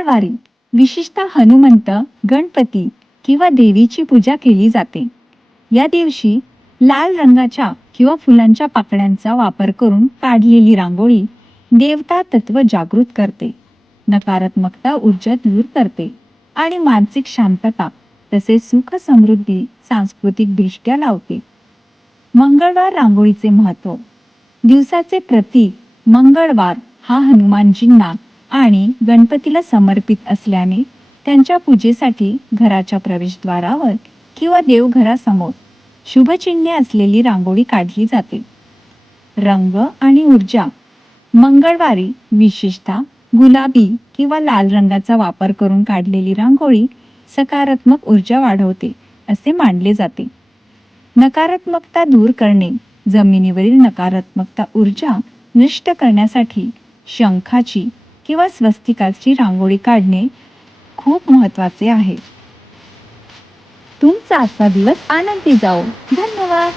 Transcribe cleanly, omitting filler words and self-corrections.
मंगळवारी विशेषतः हनुमंत, गणपती किंवा देवीची पूजा केली जाते. या दिवशी लाल रंगाच्या किंवा फुलांच्या पाकळ्यांचा वापर करून काढलेली रांगोळी देवता तत्व जागृत करते, नकारात्मकता ऊर्जा दूर करते आणि मानसिक शांतता तसेच सुख समृद्धी सांस्कृतिक दृष्ट्या लावते. मंगळवार रांगोळीचे महत्त्व. दिवसाचे प्रतीक मंगळवार हा हनुमानजींना आणि गणपतीला समर्पित असल्याने त्यांच्या पूजेसाठी घराच्या प्रवेशद्वारावर किंवा देवघरासमोर शुभचिन्हे असलेली रांगोळी काढली जाते. रंग आणि ऊर्जा. मंगळवारी विशेषतः गुलाबी किंवा लाल रंगाचा वापर करून काढलेली रांगोळी सकारात्मक ऊर्जा वाढवते असे मानले जाते. नकारात्मकता दूर करणे. जमिनीवरील नकारात्मकता ऊर्जा नष्ट करण्यासाठी शंखाची किंवा स्वस्तिकाची रांगोळी काढणे खूप महत्त्वाचे आहे. तुमचा आजचा दिवस आनंदी जाओ. धन्यवाद.